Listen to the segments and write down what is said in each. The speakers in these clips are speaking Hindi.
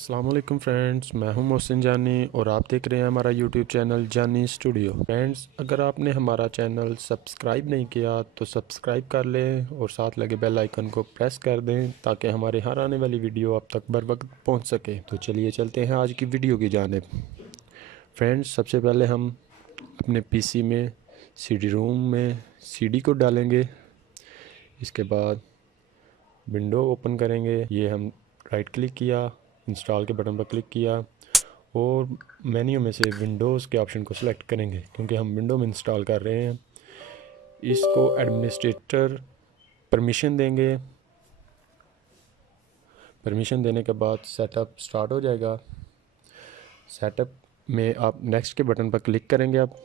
अस्सलाम वालेकुम फ्रेंड्स, मैं हूं मोहसिन जानी और आप देख रहे हैं हमारा यूट्यूब चैनल जानी स्टूडियो। फ्रेंड्स, अगर आपने हमारा चैनल सब्सक्राइब नहीं किया तो सब्सक्राइब कर लें और साथ लगे बेल आइकन को प्रेस कर दें ताकि हमारे हर आने वाली वीडियो आप तक बर वक्त पहुँच सके। तो चलिए चलते हैं आज की वीडियो की जानिब। फ्रेंड्स, सबसे पहले हम अपने पीसी में सीडी रोम में सीडी को डालेंगे। इसके बाद विंडो ओपन करेंगे। ये हम राइट क्लिक किया, इंस्टॉल के बटन पर क्लिक किया और मेन्यू में से विंडोज़ के ऑप्शन को सिलेक्ट करेंगे क्योंकि हम विंडो में इंस्टॉल कर रहे हैं। इसको एडमिनिस्ट्रेटर परमिशन देंगे। परमिशन देने के बाद सेटअप स्टार्ट हो जाएगा। सेटअप में आप नेक्स्ट के बटन पर क्लिक करेंगे। आप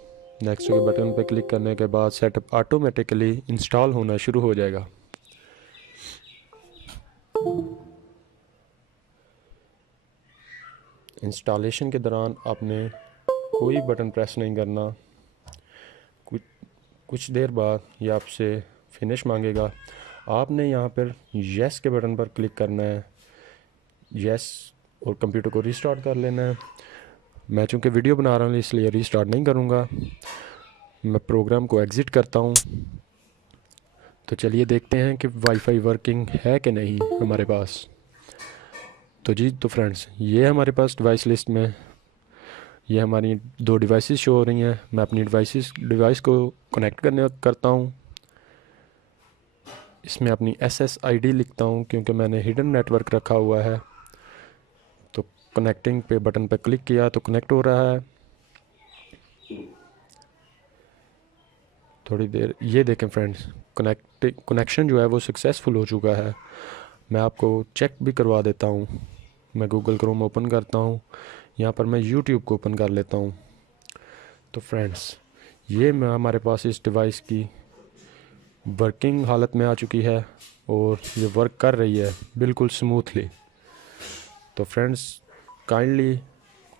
नेक्स्ट के बटन पर क्लिक करने के बाद सेटअप ऑटोमेटिकली इंस्टॉल होना शुरू हो जाएगा। इंस्टॉलेशन के दौरान आपने कोई बटन प्रेस नहीं करना। कुछ देर बाद ये आपसे फिनिश मांगेगा। आपने यहाँ पर येस के बटन पर क्लिक करना है, येस, और कंप्यूटर को रीस्टार्ट कर लेना है। मैं चूँकि वीडियो बना रहा हूँ इसलिए रीस्टार्ट नहीं करूँगा। मैं प्रोग्राम को एग्ज़िट करता हूँ। तो चलिए देखते हैं कि वाईफाई वर्किंग है कि नहीं हमारे पास। तो फ्रेंड्स, ये हमारे पास डिवाइस लिस्ट में ये हमारी दो डिवाइसेस शो हो रही हैं। मैं अपनी डिवाइस को कनेक्ट करता हूँ। इसमें अपनी SSID लिखता हूँ क्योंकि मैंने हिडन नेटवर्क रखा हुआ है। तो कनेक्टिंग पे बटन पर क्लिक किया तो कनेक्ट हो रहा है। थोड़ी देर, ये देखें फ्रेंड्स, कनेक्शन जो है वो सक्सेसफुल हो चुका है। मैं आपको चेक भी करवा देता हूँ। मैं गूगल क्रोम ओपन करता हूँ, यहाँ पर मैं यूट्यूब को ओपन कर लेता हूँ। तो फ्रेंड्स, ये मैं हमारे पास इस डिवाइस की वर्किंग हालत में आ चुकी है और ये वर्क कर रही है बिल्कुल स्मूथली। तो फ्रेंड्स, काइंडली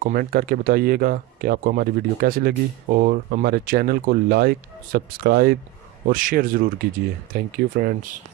कमेंट करके बताइएगा कि आपको हमारी वीडियो कैसी लगी और हमारे चैनल को लाइक, सब्सक्राइब और शेयर ज़रूर कीजिए। Thank you friends.